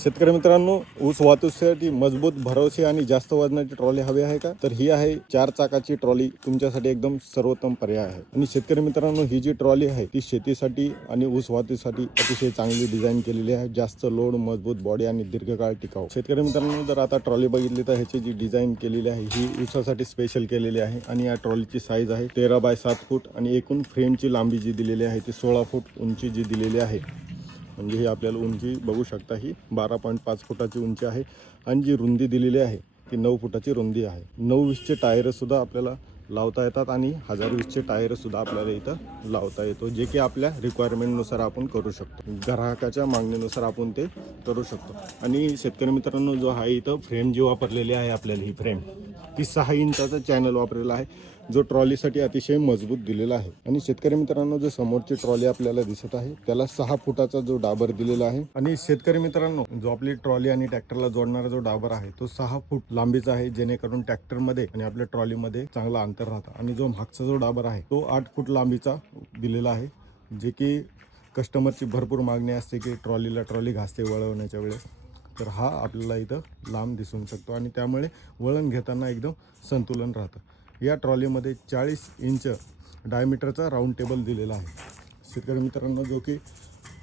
शेतकरी मित्रांनो, ऊस वाहतुकीसाठी मजबूत, भरोसे आणि जास्त वजनाची ट्रॉली हवी आहे का? तर ही आहे 4 चाकाची ट्रॉली तुमच्यासाठी एकदम सर्वोत्तम पर्याय आहे। आणि शेतकरी मित्रांनो, ही जी ट्रॉली आहे ती शेतीसाठी आणि ऊस वाहतुकीसाठी अतिशय चांगली डिझाइन केलेली आहे। जास्त लोड, मजबूत बॉडी आणि दीर्घकाळ टिकाऊ। शेतकरी मित्रांनो, जर आता ट्रॉली बघितली तर ह्याची जी डिझाइन केलेली आहे ही ऊसासाठी स्पेशल केलेली आहे। आणि या ट्रॉलीची साईज आहे 13 बाय 7 फूट आणि एकूण फ्रेमची लांबी जी दिलेली आहे ती 16 फूट उंची जी दिलेली आहे। म्हणजे ही आपल्याला उंची बघू शकता, ही 12.5 फुटाची उंची आहे आणि जी रुंदी दिलेली आहे ती 9 फुटाची रुंदी आहे। 920चे टायरसुद्धा आपल्याला लावता येतात आणि 1020चे टायरसुद्धा आपल्याला इथं लावता येतो, जे की आपल्या रिक्वायरमेंटनुसार आपण करू शकतो। ग्राहकाच्या मागणीनुसार आपण ते करू शकतो। आणि शेतकरी मित्रांनो, जो आहे इथं फ्रेम जी वापरलेली आहे आपल्याला, ही फ्रेम ती 6 इंचाचा चॅनल वापरलेला आहे, जो ट्रॉलीसाठी अतिशय मजबूत दिलेला आहे। आणि शेतकरी मित्रांनो, जो समोरची ट्रॉली आपल्याला दिसत आहे त्याला 6 फुटाचा जो डाबर दिलेला आहे। आणि शेतकरी मित्रांनो, जो आपली ट्रॉली आणि ट्रॅक्टरला जोडणारा जो डाबर आहे तो 6 फूट लांबीचा आहे, जेणेकरून ट्रॅक्टरमध्ये आणि आपल्या ट्रॉलीमध्ये चांगलं अंतर राहतं। आणि जो मागचा जो डाबर आहे तो 8 फूट लांबीचा दिलेला आहे, जे की कस्टमरची भरपूर मागणी असते की ट्रॉली घासते वळवण्याच्या वेळेस, तर हा आपल्याला इथं लांब दिसून शकतो आणि त्यामुळे वळण घेताना एकदम संतुलन राहतं। या ट्रॉलीमध्ये 40 इंच डायमीटरचा राऊंड टेबल दिलेला आहे। शेतकरी मित्रांनो, जो की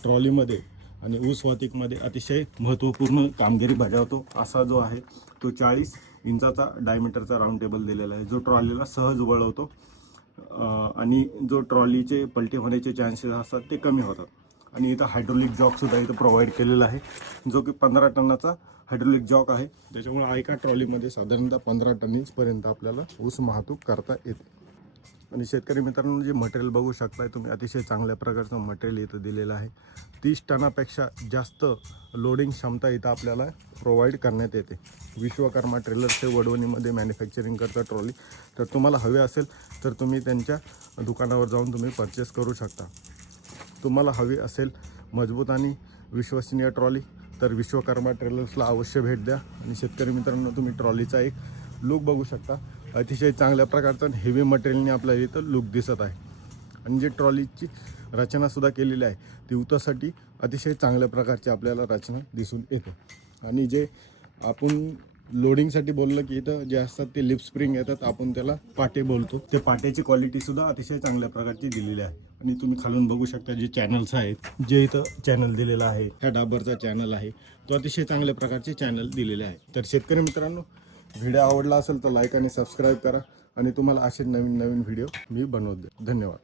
ट्रॉलीमध्ये आणि ऊस वाहतुकीमध्ये अतिशय महत्त्वपूर्ण कामगिरी बजावतो असा जो आहे तो 40 इंचाचा डायमीटरचा राऊंड टेबल दिलेला आहे, जो ट्रॉलीला सहज वळवतो आणि जो ट्रॉलीचे पलटी होण्याचे चान्सेस असतात ते कमी होतात। आणि इथं हायड्रोलिक जॉकसुद्धा इथं प्रोव्हाइड केलेला आहे, जो की 15 टनाचा हायड्रोलिक जॉक आहे। त्याच्यामुळे एका ट्रॉलीमध्ये साधारणतः 15 टनीजपर्यंत आपल्याला ऊस वाहतूक करता येते। आणि शेतकरी मित्रांनो, जे मटेरियल बघू शकताय तुम्ही, अतिशय चांगल्या प्रकारचं मटेरियल इथं दिलेलं आहे। 30 टनापेक्षा जास्त लोडिंग क्षमता इथं आपल्याला प्रोव्हाइड करण्यात येते। विश्वकर्मा ट्रेलर्सचे वडवणीमध्ये मॅन्युफॅक्चरिंग करता ट्रॉली, तर तुम्हाला हवे असेल तर तुम्ही त्यांच्या दुकानावर जाऊन तुम्ही परचेस करू शकता। तुम्हाला हवी असेल मजबूत आणि विश्वसनीय ट्रॉली, तर विश्वकर्मा ट्रेलर्सला अवश्य भेट द्या। आणि शेतकरी मित्रांनो, तुम्ही ट्रॉलीचा एक लुक बघू शकता, अतिशय चांगल्या प्रकारचं हेवी मटेरियलने आपल्याला इथं लुक दिसत आहे। आणि जी ट्रॉलीची रचनासुद्धा केलेली आहे ती ऊसासाठी अतिशय चांगल्या प्रकारची आपल्याला रचना दिसून येते। आणि जे आपण लोडिंगसाठी बोललं की इथं जे असतात ते लिप स्प्रिंग येतात, आपण त्याला पाटे बोलतो, ते पाट्याची क्वालिटीसुद्धा अतिशय चांगल्या प्रकारची दिलेली आहे। आणि तुम्ही खालून बघू शकता जे चॅनल्स आहेत, जे इथं चॅनल दिलेला आहे, ह्या डाबरचा चॅनल आहे, तो अतिशय चांगल्या प्रकारचे चॅनल दिलेले आहे। तर शेतकरी मित्रांनो, व्हिडिओ आवडला असेल तर लाईक आणि सबस्क्राईब करा आणि तुम्हाला असे नवीन नवीन व्हिडिओ मी बनवत दे। धन्यवाद।